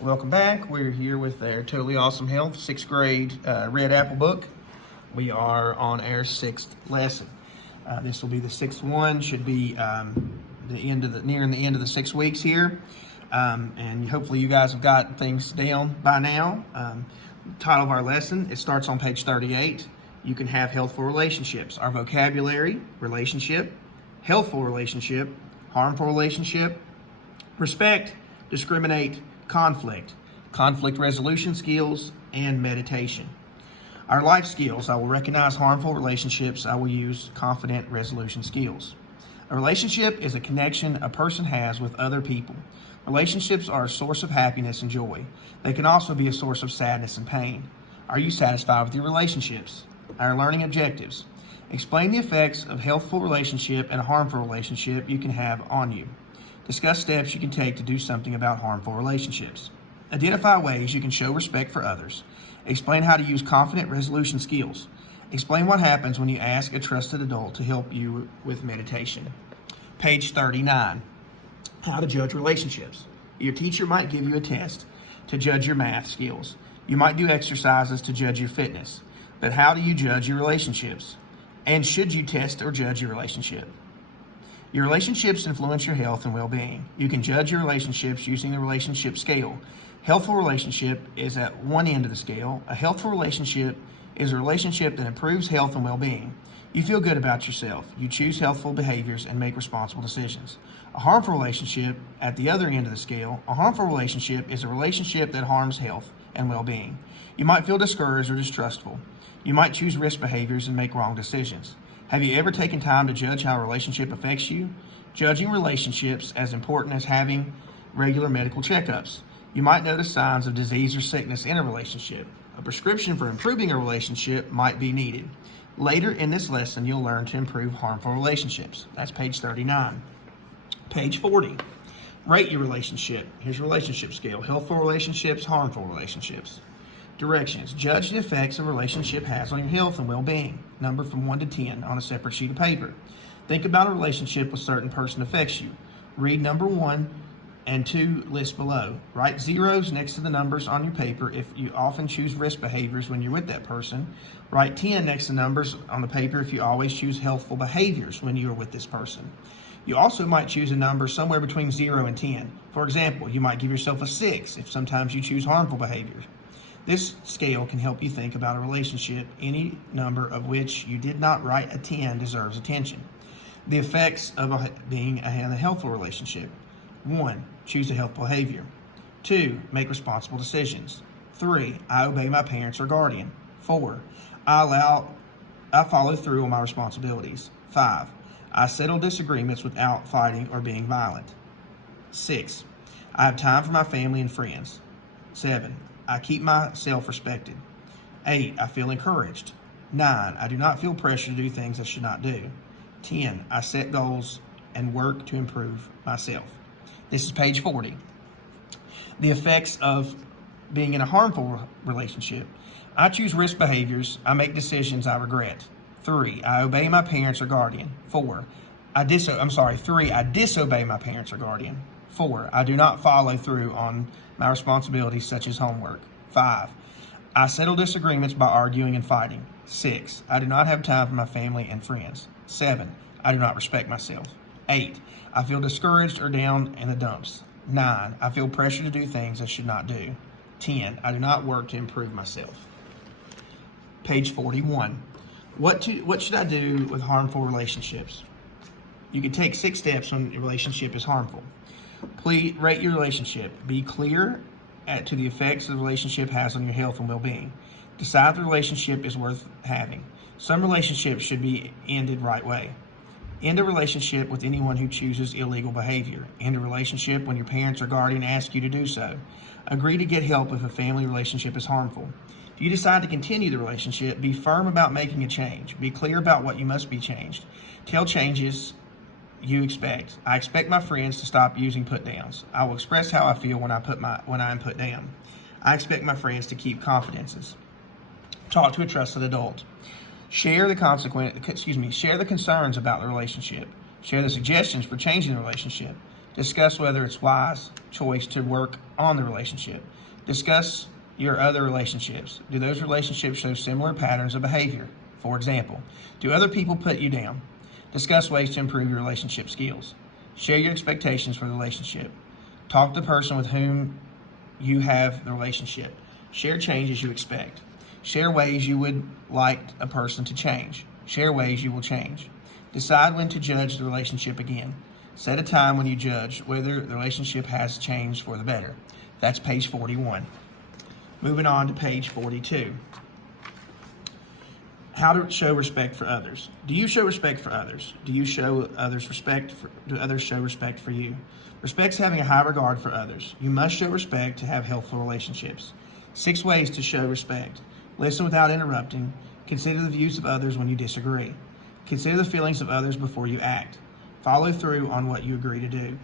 Welcome back. We're here with our Totally Awesome Health 6th grade Red Apple book. We are on our 6th lesson. This will be the 6th one. Should be nearing the end of the 6 weeks here, and hopefully you guys have got things down by now. Title of our lesson, it starts on page 38. You can have healthful relationships. Our vocabulary: relationship, healthful relationship, harmful relationship, respect, discriminate, conflict resolution skills, and meditation. Our life skills: I will recognize harmful relationships. I will use confident resolution skills. A relationship is a connection a person has with other people. Relationships are a source of happiness and joy. They can also be a source of sadness and pain. Are you satisfied with your relationships? Our learning objectives: explain the effects of healthful relationship and a harmful relationship you can have on you. Discuss steps you can take to do something about harmful relationships. Identify ways you can show respect for others. Explain how to use confident resolution skills. Explain what happens when you ask a trusted adult to help you with meditation. Page 39. How to judge relationships. Your teacher might give you a test to judge your math skills. You might do exercises to judge your fitness. But how do you judge your relationships? And should you test or judge your relationship? Your relationships influence your health and well-being. You can judge your relationships using the relationship scale. Healthful relationship is at one end of the scale. A healthful relationship is a relationship that improves health and well-being. You feel good about yourself. You choose healthful behaviors and make responsible decisions. A harmful relationship at the other end of the scale. A harmful relationship is a relationship that harms health and well-being. You might feel discouraged or distrustful. You might choose risk behaviors and make wrong decisions. Have you ever taken time to judge how a relationship affects you? Judging relationships as important as having regular medical checkups. You might notice signs of disease or sickness in a relationship. A prescription for improving a relationship might be needed. Later in this lesson, you'll learn to improve harmful relationships. That's page 39. Page 40. Rate your relationship. Here's your relationship scale: healthful relationships, harmful relationships. Directions: judge the effects a relationship has on your health and well-being. Number from 1 to 10 on a separate sheet of paper. Think about a relationship with a certain person affects you. Read number 1 and 2 list below. Write zeros next to the numbers on your paper if you often choose risk behaviors when you're with that person. Write 10 next to numbers on the paper if you always choose healthful behaviors when you're with this person. You also might choose a number somewhere between 0 and 10. For example, you might give yourself a 6 if sometimes you choose harmful behaviors. This scale can help you think about a relationship. Any number of which you did not write a 10 deserves attention. The effects of being in a healthful relationship: 1. Choose a healthful behavior. 2. Make responsible decisions. 3. I obey my parents or guardian. 4. I follow through on my responsibilities. 5. I settle disagreements without fighting or being violent. 6. I have time for my family and friends. 7. I keep myself respected. 8. I feel encouraged. 9. I do not feel pressure to do things I should not do. 10. I set goals and work to improve myself. This is page 40. The effects of being in a harmful relationship: I choose risk behaviors. I make decisions I regret. 3. I obey my parents or guardian. 4. I disobey my parents or guardian. 4. I do not follow through on my responsibilities such as homework. 5. I settle disagreements by arguing and fighting. 6. I do not have time for my family and friends. 7. I do not respect myself. 8. I feel discouraged or down in the dumps. 9. I feel pressure to do things I should not do. 10. I do not work to improve myself. Page 41. What should I do with harmful relationships? You can take 6 steps when your relationship is harmful. Please rate your relationship. Be clear to the effects the relationship has on your health and well-being. Decide if the relationship is worth having. Some relationships should be ended right way. End a relationship with anyone who chooses illegal behavior. End a relationship when your parents or guardian ask you to do so. Agree to get help if a family relationship is harmful. If you decide to continue the relationship, be firm about making a change. Be clear about what you must be changed. Tell changes you expect. I expect my friends to stop using put-downs. I will express how I feel when I am put down. I expect my friends to keep confidences. Talk to a trusted adult. Share the concerns about the relationship. Share the suggestions for changing the relationship. Discuss whether it's wise choice to work on the relationship. Discuss your other relationships. Do those relationships show similar patterns of behavior? For example, do other people put you down? Discuss ways to improve your relationship skills. Share your expectations for the relationship. Talk to the person with whom you have the relationship. Share changes you expect. Share ways you would like a person to change. Share ways you will change. Decide when to judge the relationship again. Set a time when you judge whether the relationship has changed for the better. That's page 41. Moving on to page 42. How to show respect for others. Do you show respect for others? Do you show others respect? Do others show respect for you? Respect's having a high regard for others. You must show respect to have healthful relationships. 6 ways to show respect. Listen without interrupting. Consider the views of others when you disagree. Consider the feelings of others before you act. Follow through on what you agree to do.